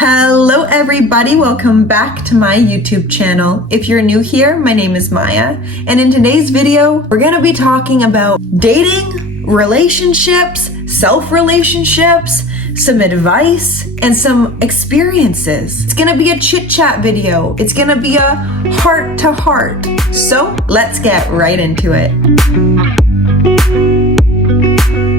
Hello everybody, welcome back to my YouTube channel. If you're new here, my name is Maya, and in today's video, we're gonna be talking about dating, relationships, self-relationships, some advice, and some experiences. It's gonna be a chit-chat video. It's gonna be a heart-to-heart. So let's get right into it.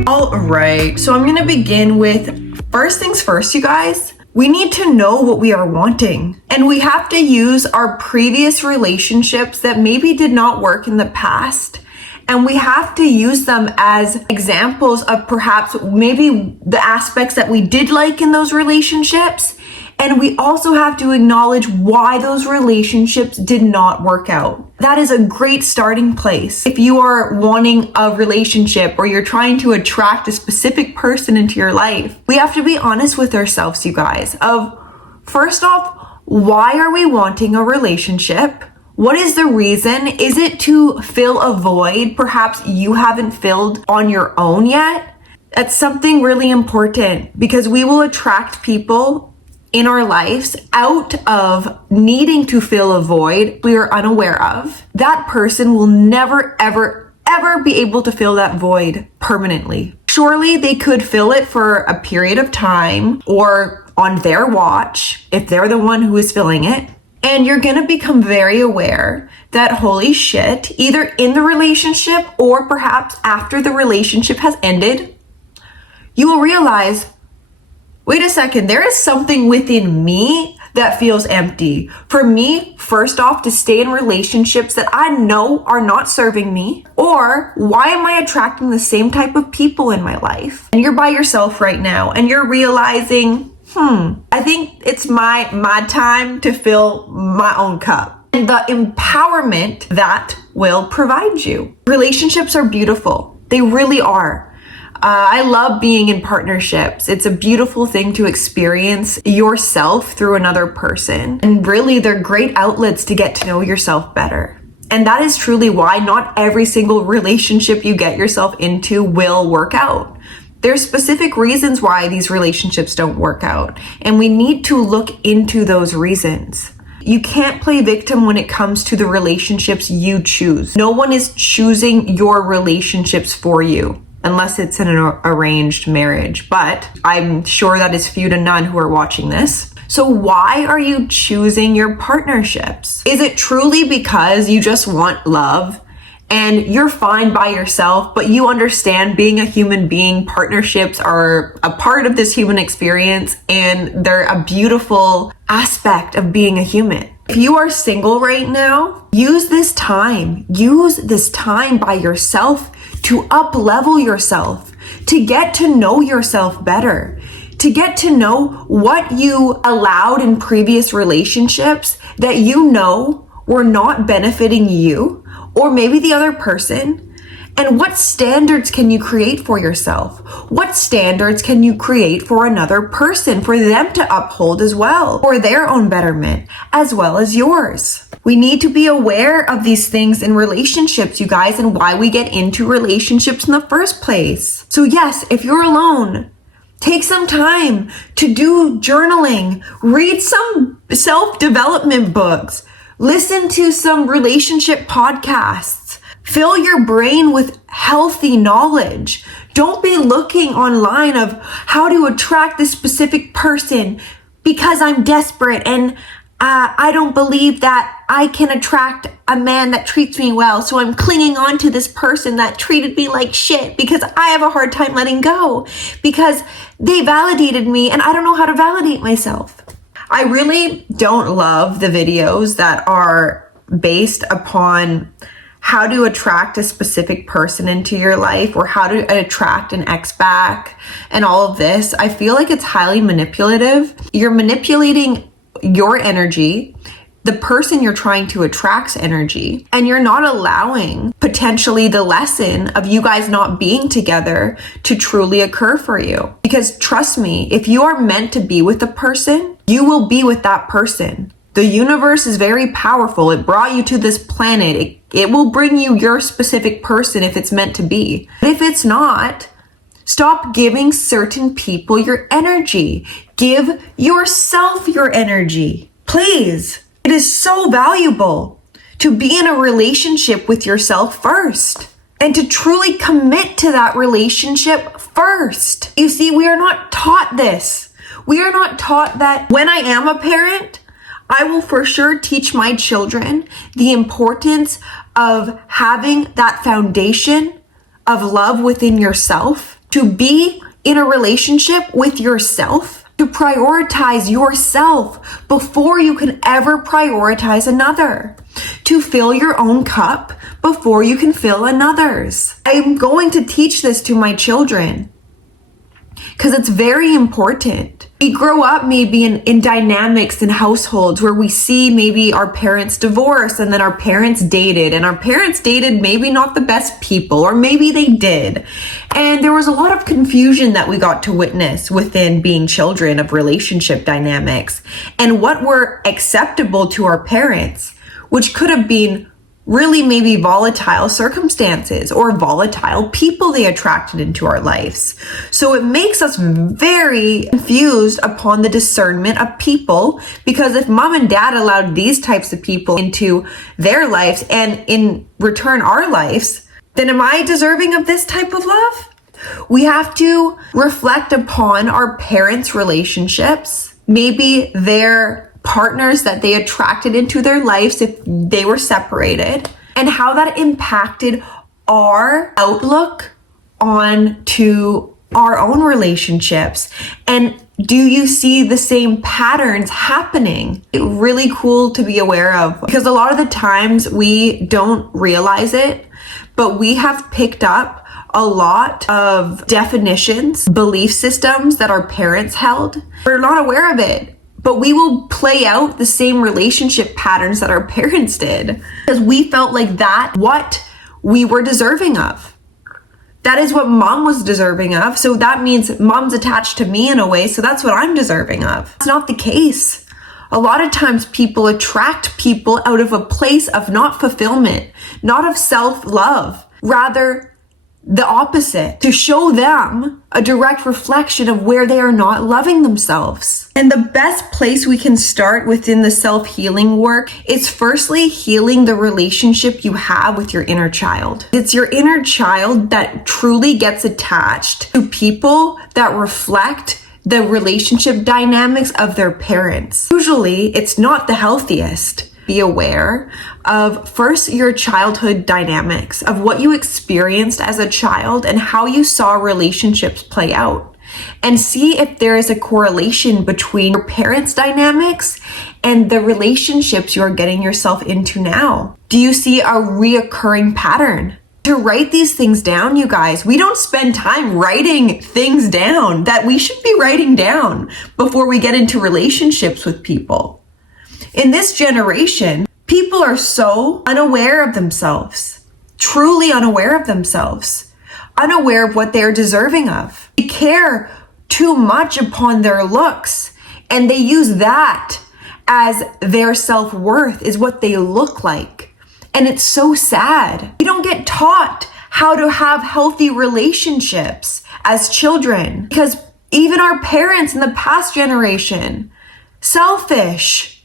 All right, so I'm gonna begin with first things first, you guys. We need to know what we are wanting, and we have to use our previous relationships that maybe did not work in the past, and we have to use them as examples of perhaps maybe the aspects that we did like in those relationships, and we also have to acknowledge why those relationships did not work out. That is a great starting place. If you are wanting a relationship or you're trying to attract a specific person into your life, we have to be honest with ourselves, you guys, of first off, why are we wanting a relationship? What is the reason? Is it to fill a void perhaps you haven't filled on your own yet? That's something really important, because we will attract people in our lives out of needing to fill a void we are unaware of. That person will never, ever be able to fill that void permanently. Surely they could fill it for a period of time or on their watch if they're the one who is filling it. And you're gonna become very aware that holy shit, either in the relationship or perhaps after the relationship has ended, you will realize, wait a second, there is something within me that feels empty. For me, first off, to stay in relationships that I know are not serving me, or why am I attracting the same type of people in my life? And you're by yourself right now and you're realizing, I think it's my time to fill my own cup. And the empowerment that will provide you. Relationships are beautiful. They really are. I love being in partnerships. It's a beautiful thing to experience yourself through another person. And really, they're great outlets to get to know yourself better. And that is truly why not every single relationship you get yourself into will work out. There's specific reasons why these relationships don't work out, and we need to look into those reasons. You can't play victim when it comes to the relationships you choose. No one is choosing your relationships for you, unless it's an arranged marriage, but I'm sure that is few to none who are watching this. So why are you choosing your partnerships? Is it truly because you just want love and you're fine by yourself, but you understand being a human being, partnerships are a part of this human experience and they're a beautiful aspect of being a human? If you are single right now, use this time by yourself to up-level yourself, to get to know yourself better, to get to know what you allowed in previous relationships that you know were not benefiting you or maybe the other person. And what standards can you create for yourself? What standards can you create for another person, for them to uphold as well, for their own betterment, as well as yours? We need to be aware of these things in relationships, you guys, and why we get into relationships in the first place. So yes, if you're alone, take some time to do journaling, read some self-development books, listen to some relationship podcasts. Fill your brain with healthy knowledge. Don't be looking online of how to attract this specific person because I'm desperate and I don't believe that I can attract a man that treats me well. So I'm clinging on to this person that treated me like shit because I have a hard time letting go because they validated me and I don't know how to validate myself. I really don't love the videos that are based upon how to attract a specific person into your life or how to attract an ex back and all of this. I feel like it's highly manipulative. You're manipulating your energy, the person you're trying to attract's energy, and you're not allowing potentially the lesson of you guys not being together to truly occur for you. Because trust me, if you are meant to be with a person, you will be with that person. The universe is very powerful. It brought you to this planet. It will bring you your specific person if it's meant to be. But if it's not, stop giving certain people your energy. Give yourself your energy. Please. It is so valuable to be in a relationship with yourself first and to truly commit to that relationship first. You see, we are not taught this. We are not taught that when I am a parent, I will for sure teach my children the importance of having that foundation of love within yourself, to be in a relationship with yourself, to prioritize yourself before you can ever prioritize another, to fill your own cup before you can fill another's. I am going to teach this to my children because it's very important. We grow up maybe in dynamics in households where we see maybe our parents divorce and then our parents dated, and our parents dated maybe not the best people, or maybe they did. And there was a lot of confusion that we got to witness within being children of relationship dynamics and what were acceptable to our parents, which could have been really maybe volatile circumstances or volatile people they attracted into our lives. So it makes us very confused upon the discernment of people, because if mom and dad allowed these types of people into their lives and in return our lives, then am I deserving of this type of love? We have to reflect upon our parents' relationships, maybe their partners that they attracted into their lives if they were separated, and how that impacted our outlook on to our own relationships. And do you see the same patterns happening? It's really cool to be aware of, because a lot of the times we don't realize it, but we have picked up a lot of definitions, belief systems that our parents held. We're not aware of it, but we will play out the same relationship patterns that our parents did because we felt like that what we were deserving of. That is what mom was deserving of. So that means mom's attached to me in a way. So that's what I'm deserving of. It's not the case. A lot of times people attract people out of a place of not fulfillment, not of self-love, rather the opposite, to show them a direct reflection of where they are not loving themselves. And the best place we can start within the self-healing work is firstly healing the relationship you have with your inner child. It's your inner child that truly gets attached to people that reflect the relationship dynamics of their parents. Usually, it's not the healthiest. Be aware of first your childhood dynamics of what you experienced as a child and how you saw relationships play out, and see if there is a correlation between your parents' dynamics and the relationships you're getting yourself into now. Do you see a reoccurring pattern? To write these things down, you guys, we don't spend time writing things down that we should be writing down before we get into relationships with people. In this generation, people are so unaware of themselves, truly unaware of themselves, unaware of what they're deserving of. They care too much upon their looks, and they use that as their self-worth is what they look like. And it's so sad. We don't get taught how to have healthy relationships as children, because even our parents in the past generation, selfish.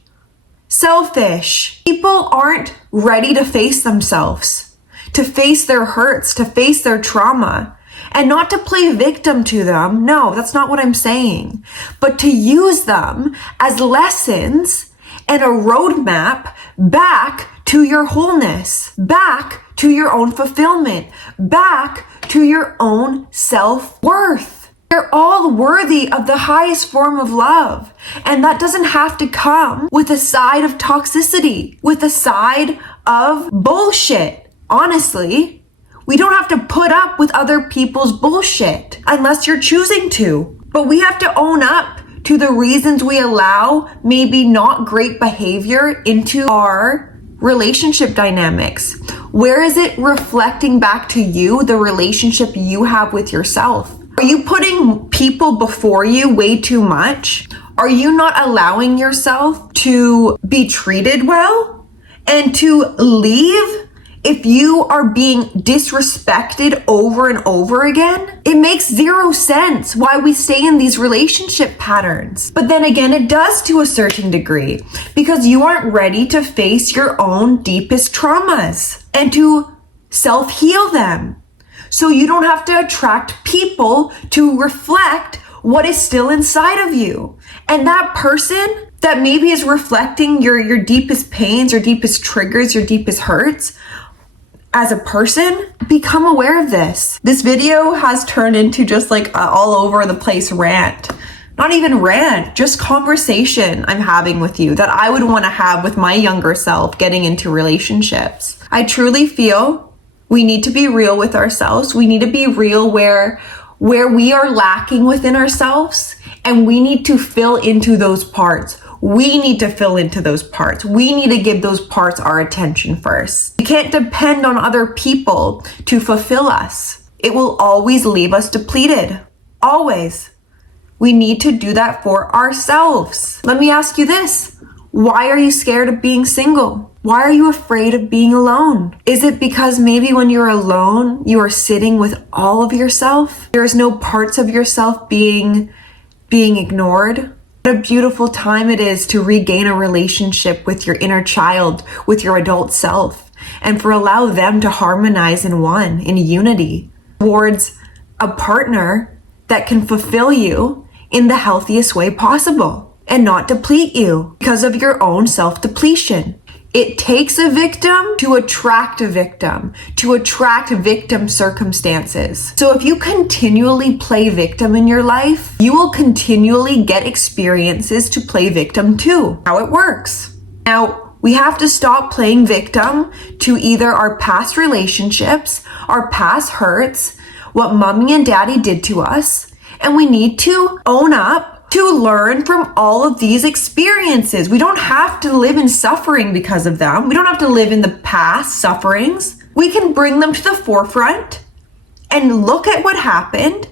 People aren't ready to face themselves, to face their hurts, to face their trauma, and not to play victim to them. No, that's not what I'm saying, but to use them as lessons and a roadmap back to your wholeness, back to your own fulfillment, back to your own self-worth. They're all worthy of the highest form of love. And that doesn't have to come with a side of toxicity, with a side of bullshit. Honestly, we don't have to put up with other people's bullshit unless you're choosing to. But we have to own up to the reasons we allow maybe not great behavior into our relationship dynamics. Where is it reflecting back to you, the relationship you have with yourself? Are you putting people before you way too much? Are you not allowing yourself to be treated well and to leave If you are being disrespected over and over again, it makes zero sense why we stay in these relationship patterns. But then again, it does to a certain degree, because you aren't ready to face your own deepest traumas and to self-heal them. So you don't have to attract people to reflect what is still inside of you. And that person that maybe is reflecting your deepest pains, your deepest triggers, your deepest hurts, as a person, become aware of this. This video has turned into just like all over the place rant. Not even rant, just conversation I'm having with you that I would want to have with my younger self getting into relationships. I truly feel we need to be real with ourselves. We need to be real where we are lacking within ourselves, and we need to fill into those parts. We need to fill into those parts. We need to give those parts our attention first. We can't depend on other people to fulfill us. It will always leave us depleted. Always. We need to do that for ourselves. Let me ask you this. Why are you scared of being single? Why are you afraid of being alone? Is it because maybe when you're alone, you are sitting with all of yourself? There's no parts of yourself being ignored? What a beautiful time it is to regain a relationship with your inner child, with your adult self, and for allow them to harmonize in one, in unity, towards a partner that can fulfill you in the healthiest way possible and not deplete you because of your own self-depletion. It takes a victim to attract victim circumstances. So if you continually play victim in your life, you will continually get experiences to play victim too. How it works. Now, we have to stop playing victim to either our past relationships, our past hurts, what mommy and daddy did to us, and we need to own up to learn from all of these experiences. We don't have to live in suffering because of them. We don't have to live in the past sufferings. We can bring them to the forefront and look at what happened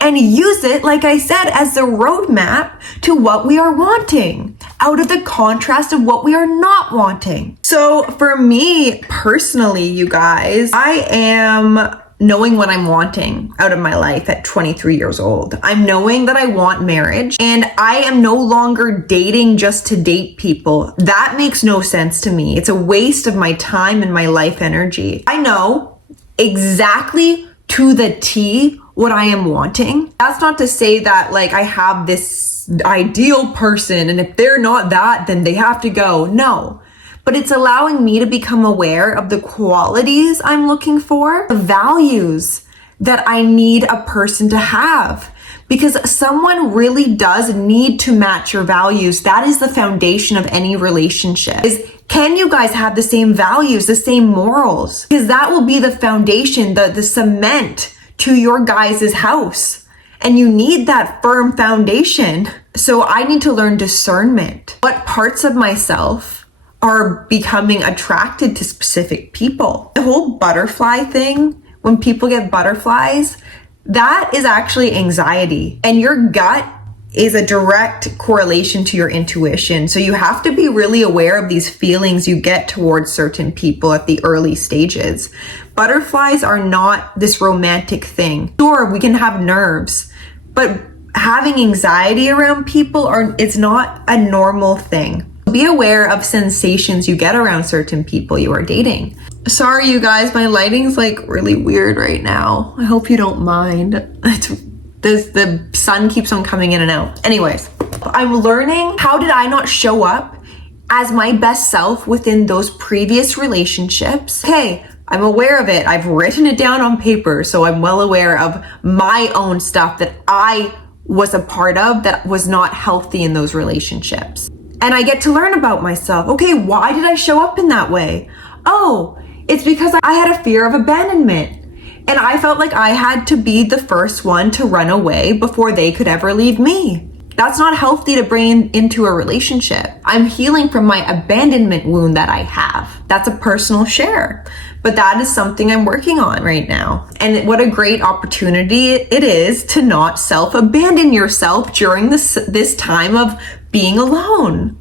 and use it, like I said, as the roadmap to what we are wanting out of the contrast of what we are not wanting. So for me personally, you guys, I am knowing what I'm wanting out of my life at 23 years old. I'm knowing that I want marriage, and I am no longer dating just to date people. That makes no sense to me. It's a waste of my time and my life energy. I know exactly to the T what I am wanting. That's not to say that like I have this ideal person and if they're not that, then they have to go. No. But it's allowing me to become aware of the qualities I'm looking for, the values that I need a person to have. Because someone really does need to match your values. That is the foundation of any relationship. Can you guys have the same values, the same morals? Because that will be the foundation, the cement to your guys' house. And you need that firm foundation. So I need to learn discernment. What parts of myself are becoming attracted to specific people? The whole butterfly thing, when people get butterflies, that is actually anxiety. And your gut is a direct correlation to your intuition. So you have to be really aware of these feelings you get towards certain people at the early stages. Butterflies are not this romantic thing. Sure, we can have nerves, but having anxiety around people it's not a normal thing. Be aware of sensations you get around certain people you are dating. Sorry, you guys, my lighting's like really weird right now. I hope you don't mind. The sun keeps on coming in and out. Anyways, I'm learning how did I not show up as my best self within those previous relationships. Hey, I'm aware of it. I've written it down on paper, so I'm well aware of my own stuff that I was a part of that was not healthy in those relationships. And I get to learn about myself. Okay, why did I show up in that way? Oh, it's because I had a fear of abandonment. And I felt like I had to be the first one to run away before they could ever leave me. That's not healthy to bring into a relationship. I'm healing from my abandonment wound that I have. That's a personal share. But that is something I'm working on right now. And what a great opportunity it is to not self-abandon yourself during this time of being alone.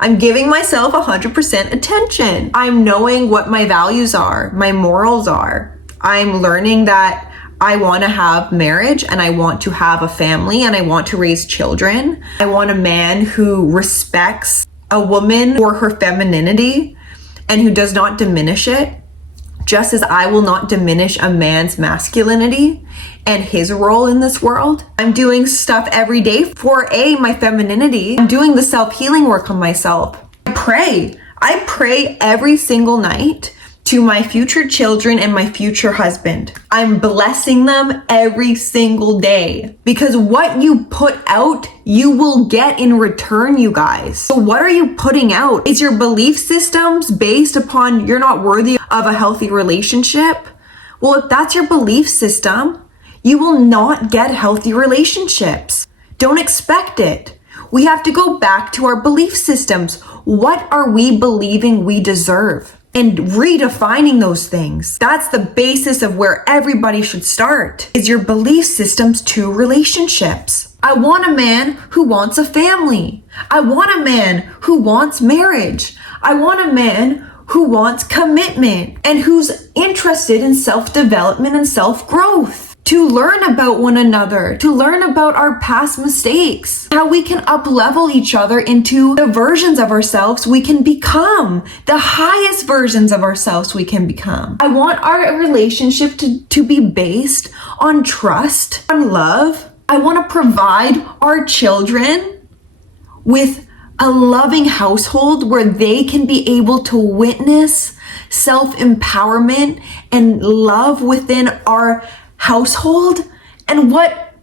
I'm giving myself 100% attention. I'm knowing what my values are, my morals are. I'm learning that I want to have marriage and I want to have a family and I want to raise children. I want a man who respects a woman for her femininity and who does not diminish it, just as I will not diminish a man's masculinity and his role in this world. I'm doing stuff every day for my femininity. I'm doing the self-healing work on myself. I pray every single night to my future children and my future husband. I'm blessing them every single day because what you put out, you will get in return, you guys. So what are you putting out? Is your belief systems based upon you're not worthy of a healthy relationship? Well, if that's your belief system, you will not get healthy relationships. Don't expect it. We have to go back to our belief systems. What are we believing we deserve? And redefining those things. That's the basis of where everybody should start, is your belief systems to relationships. I want a man who wants a family. I want a man who wants marriage. I want a man who wants commitment and who's interested in self-development and self-growth. To learn about one another, to learn about our past mistakes, how we can up-level each other into the versions of ourselves we can become, the highest versions of ourselves we can become. I want our relationship to be based on trust, on love. I want to provide our children with a loving household where they can be able to witness self-empowerment and love within our household, and what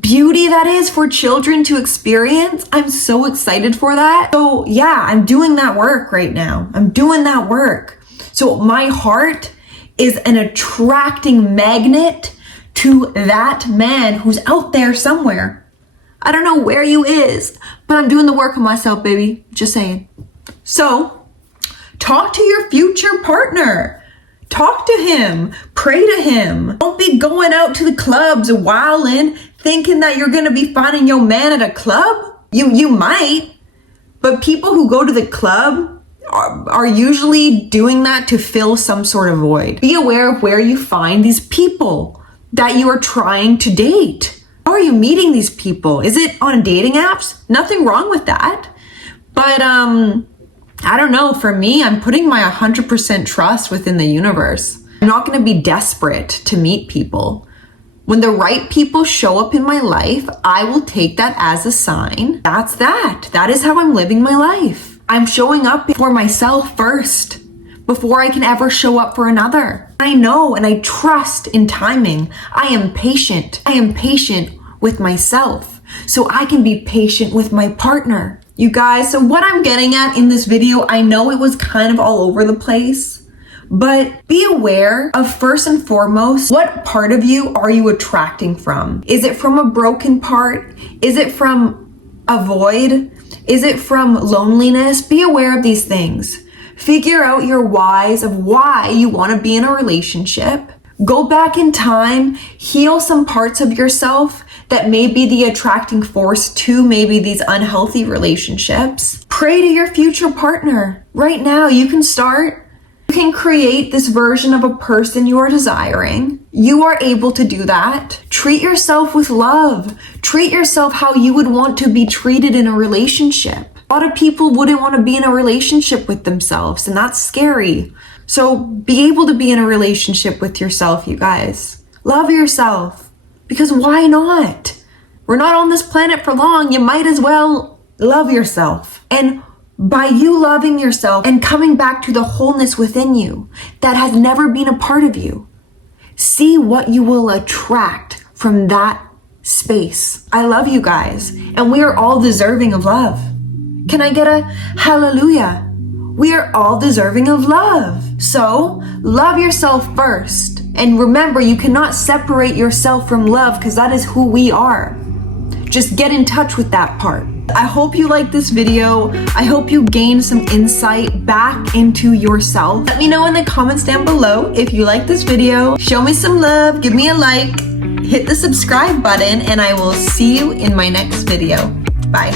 beauty that is for children to experience. I'm so excited for that. So yeah, I'm doing that work right now. I'm doing that work. So my heart is an attracting magnet to that man who's out there somewhere. I don't know where you is, but I'm doing the work on myself, baby. Just saying. So talk to your future partner. Talk to him, pray to him. Don't be going out to the clubs wilding, thinking that you're gonna be finding your man at a club. You might, but people who go to the club are usually doing that to fill some sort of void. Be aware of where you find these people that you are trying to date. How are you meeting these people? Is it on dating apps? Nothing wrong with that. But I don't know, for me, I'm putting my 100% trust within the universe. I'm not going to be desperate to meet people. When the right people show up in my life, I will take that as a sign. That's that. That is how I'm living my life. I'm showing up for myself first before I can ever show up for another. I know and I trust in timing. I am patient. I am patient with myself so I can be patient with my partner. You guys, so what I'm getting at in this video, I know it was kind of all over the place, but be aware of, first and foremost, what part of you are you attracting from? Is it from a broken part? Is it from a void? Is it from loneliness? Be aware of these things. Figure out your whys of why you want to be in a relationship. Go back in time, heal some parts of yourself that may be the attracting force to maybe these unhealthy relationships. Pray to your future partner. Right now, you can start. You can create this version of a person you are desiring. You are able to do that. Treat yourself with love. Treat yourself how you would want to be treated in a relationship. A lot of people wouldn't want to be in a relationship with themselves, and that's scary. So be able to be in a relationship with yourself, you guys. Love yourself. Because why not? We're not on this planet for long. You might as well love yourself. And by you loving yourself and coming back to the wholeness within you that has never been a part of you, see what you will attract from that space. I love you guys, and we are all deserving of love. Can I get a hallelujah? We are all deserving of love. So love yourself first. And remember, you cannot separate yourself from love because that is who we are. Just get in touch with that part. I hope you liked this video. I hope you gained some insight back into yourself. Let me know in the comments down below if you like this video. Show me some love, give me a like, hit the subscribe button, and I will see you in my next video. Bye.